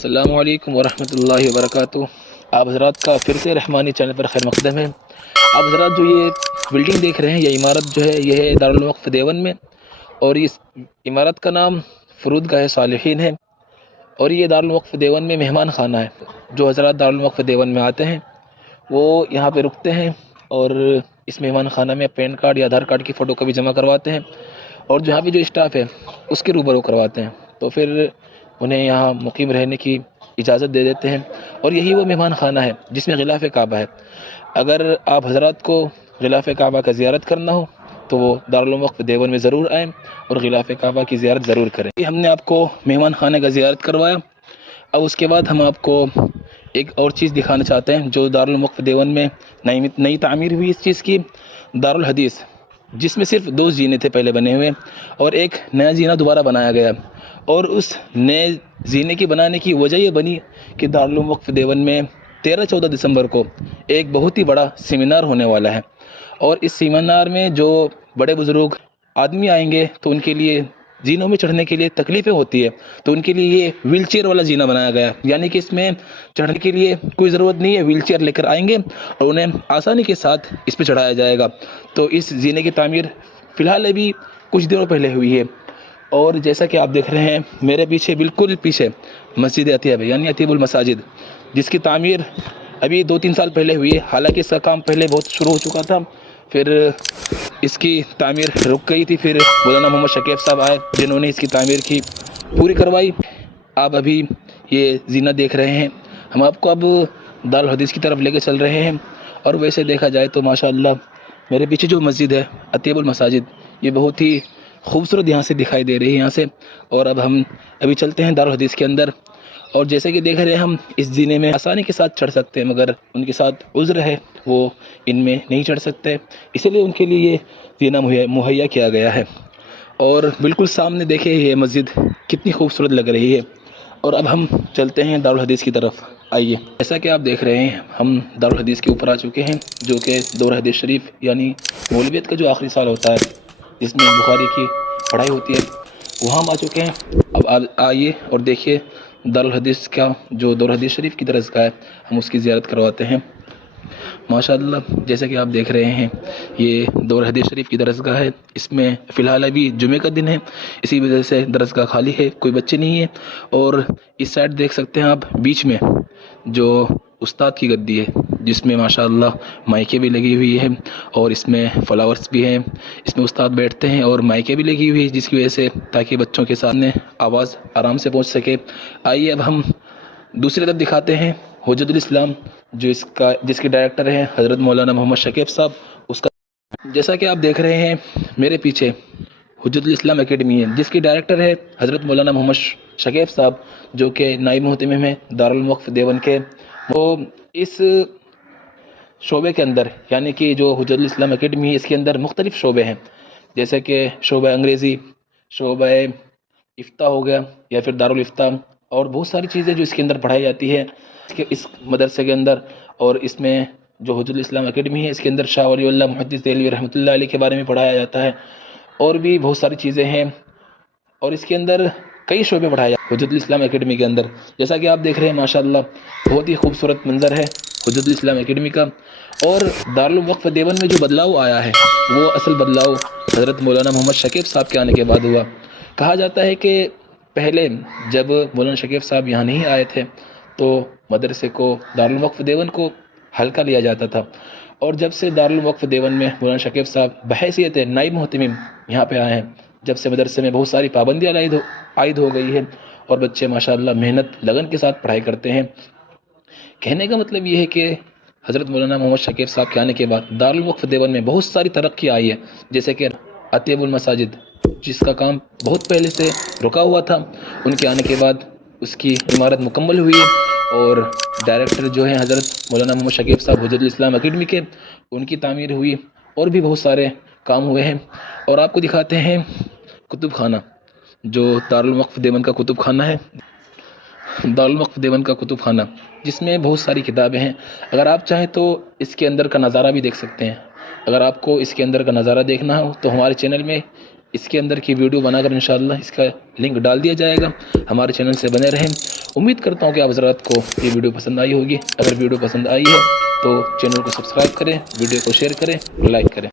السلام علیکم ورحمۃ اللہ وبرکاتہ۔ آپ حضرات کا پھر سے رحمانی چینل پر خیر مقدم ہے۔ آپ حضرات جو یہ بلڈنگ دیکھ رہے ہیں، یہ عمارت جو ہے یہ ہے دارالوقف دیوبند میں، اور اس عمارت کا نام فرودگاہ صالحین ہے، اور یہ دارالوقف دیوبند میں مہمان خانہ ہے۔ جو حضرات دارالوقف دیوبند میں آتے ہیں وہ یہاں پہ رکتے ہیں، اور اس مہمان خانہ میں پین کارڈ یا آدھار کارڈ کی فوٹو کاپی جمع کرواتے ہیں، اور جہاں پہ جو اسٹاف ہے اس کے روبرو کرواتے ہیں، تو پھر انہیں یہاں مقیم رہنے کی اجازت دے دیتے ہیں۔ اور یہی وہ مہمان خانہ ہے جس میں غلاف کعبہ ہے۔ اگر آپ حضرات کو غلاف کعبہ کا زیارت کرنا ہو تو وہ دارالوقف دیوبند میں ضرور آئیں اور غلاف کعبہ کی زیارت ضرور کریں۔ ہم نے آپ کو مہمان خانہ کا زیارت کروایا، اب اس کے بعد ہم آپ کو ایک اور چیز دکھانا چاہتے ہیں جو دارالوقف دیوبند میں نئی تعمیر ہوئی اس چیز کی، دارالحدیث، جس میں صرف 2 زینے تھے پہلے بنے ہوئے، اور ایک نیا زینہ دوبارہ بنایا گیا۔ اور اس نئے زینے کی بنانے کی وجہ یہ بنی کہ دارالوقف دیوبند میں 13-14 دسمبر کو ایک بہت ہی بڑا سیمینار ہونے والا ہے، اور اس سیمینار میں جو بڑے بزرگ آدمی آئیں گے تو ان کے لیے زینوں میں چڑھنے کے لیے تکلیفیں ہوتی ہے، تو ان کے لیے یہ ویل چیئر والا زینہ بنایا گیا ہے، یعنی کہ اس میں چڑھنے کے لیے کوئی ضرورت نہیں ہے، ویل چیئر لے کر آئیں گے اور انہیں آسانی کے ساتھ اس پہ چڑھایا جائے گا۔ تو اس زینے کی تعمیر فی الحال ابھی کچھ دنوں پہلے ہوئی ہے، اور جیسا کہ آپ دیکھ رہے ہیں میرے پیچھے، بالکل پیچھے مسجد اطیب ہے، یعنی اطیب المساجد، جس کی تعمیر ابھی 2-3 سال پہلے ہوئی ہے۔ حالانکہ اس کا کام پہلے بہت شروع ہو چکا تھا، پھر اس کی تعمیر رک گئی تھی، پھر مولانا محمد شکیف صاحب آئے جنہوں نے اس کی تعمیر کی پوری کروائی۔ آپ ابھی یہ زینہ دیکھ رہے ہیں، ہم آپ کو اب دارالحدیث کی طرف لے کے چل رہے ہیں۔ اور ویسے دیکھا جائے تو ماشاءاللہ میرے پیچھے جو مسجد ہے اطیب المساجد، یہ بہت ہی خوبصورت یہاں سے دکھائی دے رہی ہے یہاں سے۔ اور اب ہم ابھی چلتے ہیں دارالحدیث کے اندر، اور جیسے کہ دیکھ رہے ہیں ہم اس زینے میں آسانی کے ساتھ چڑھ سکتے ہیں، مگر ان کے ساتھ عذر ہے، وہ ان میں نہیں چڑھ سکتے، اسی لیے ان کے لیے یہ زینہ مہیا کیا گیا ہے۔ اور بالکل سامنے دیکھیں یہ مسجد کتنی خوبصورت لگ رہی ہے۔ اور اب ہم چلتے ہیں دارالحدیث کی طرف، آئیے۔ جیسا کہ آپ دیکھ رہے ہیں ہم دارالحدیث کے اوپر آ چکے ہیں، جو کہ دور حدیث شریف یعنی مولویت کا جو آخری سال ہوتا ہے جس میں بخاری کی پڑھائی ہوتی ہے، وہاں ہم آ چکے ہیں۔ اب آئیے اور دیکھیے دارالحدیث کا جو دور حدیث شریف کی درسگاہ ہے، ہم اس کی زیارت کرواتے ہیں۔ ماشاءاللہ جیسا کہ آپ دیکھ رہے ہیں یہ دور حدیث شریف کی درسگاہ ہے، اس میں فی الحال ابھی جمعے کا دن ہے، اسی وجہ سے درسگاہ خالی ہے، کوئی بچے نہیں ہیں۔ اور اس سائڈ دیکھ سکتے ہیں آپ بیچ میں جو استاد کی گدی ہے، جس میں ماشاءاللہ مائکیں بھی لگی ہوئی ہے، اور اس میں فلاورز بھی ہیں، اس میں استاد بیٹھتے ہیں اور مائکیں بھی لگی ہوئی ہے، جس کی وجہ سے تاکہ بچوں کے سامنے آواز آرام سے پہنچ سکے۔ آئیے اب ہم دوسری طرف دکھاتے ہیں حجت الاسلام، جس کے ڈائریکٹر ہیں حضرت مولانا محمد شکیف صاحب۔ اس کا جیسا کہ آپ دیکھ رہے ہیں میرے پیچھے حجت الاسلام اکیڈمی ہے، جس کی ڈائریکٹر ہے حضرت مولانا محمد شکیف صاحب، جو کہ نائب محتمم ہیں دارالوقف دیوبند کے۔ وہ اس شعبے کے اندر، یعنی کہ جو حجت الاسلام اکیڈمی ہے، اس کے اندر مختلف شعبے ہیں، جیسے کہ شعبہ انگریزی، شعبہ افتاء ہو گیا، یا پھر دارالافتاء، اور بہت ساری چیزیں جو اس کے اندر پڑھائی جاتی ہے اس مدرسے کے اندر۔ اور اس میں جو حجت الاسلام اکیڈمی ہے، اس کے اندر شاہ ولی اللہ محدث دہلوی رحمۃ اللہ علیہ کے بارے میں پڑھایا جاتا ہے، اور بھی بہت ساری چیزیں ہیں، اور اس کے اندر کئی شعبے پڑھائے جاتے ہیں حجت الاسلام اکیڈمی کے اندر۔ جیسا کہ آپ دیکھ رہے ہیں ماشاءاللہ بہت ہی خوبصورت منظر ہے حجت الاسلام اکیڈمی کا۔ اور دارالوقف دیوبند میں جو بدلاؤ آیا ہے وہ اصل بدلاؤ حضرت مولانا محمد شکیف صاحب کے آنے کے بعد ہوا۔ کہا جاتا ہے کہ پہلے جب مولانا شکیف صاحب یہاں نہیں آئے تھے تو مدرسے کو، دارالوقف دیوبند کو ہلکا لیا جاتا تھا، اور جب سے دارالوقف دیوبند میں مولانا شکیف صاحب بحیثیت نائب محتمم یہاں پہ آئے ہیں، جب سے مدرسے میں بہت ساری پابندیاں عائد ہو گئی ہیں، اور بچے ماشاءاللہ محنت لگن کے ساتھ پڑھائی کرتے ہیں۔ کہنے کا مطلب یہ ہے کہ حضرت مولانا محمد شکیف صاحب کے آنے کے بعد دارالوقف دیوبند میں بہت ساری ترقی آئی ہے، جیسے کہ اطیب المساجد، جس کا کام بہت پہلے سے رکا ہوا تھا، ان کے آنے کے بعد اس کی عمارت مکمل ہوئی ہے، اور ڈائریکٹر جو ہیں حضرت مولانا محمد شکیف صاحب حجت الاسلام اکیڈمی کے، ان کی تعمیر ہوئی، اور بھی بہت سارے کام ہوئے ہیں۔ اور آپ کو دکھاتے ہیں کتب خانہ، جو دارالوقف دیوبند کا کتب خانہ ہے، دارالوقف دیوبند کا کتب خانہ، جس میں بہت ساری کتابیں ہیں۔ اگر آپ چاہیں تو اس کے اندر کا نظارہ بھی دیکھ سکتے ہیں۔ اگر آپ کو اس کے اندر کا نظارہ دیکھنا ہو تو ہمارے چینل میں اس کے اندر کی ویڈیو بنا کر انشاءاللہ اس کا لنک ڈال دیا جائے گا. ہمارے چینل سے بنے رہیں. امید کرتا ہوں کہ آپ حضرات کو یہ ویڈیو پسند آئی ہوگی. اگر ویڈیو پسند آئی ہے تو چینل کو سبسکرائب کریں، ویڈیو کو شیئر کریں، لائک کریں.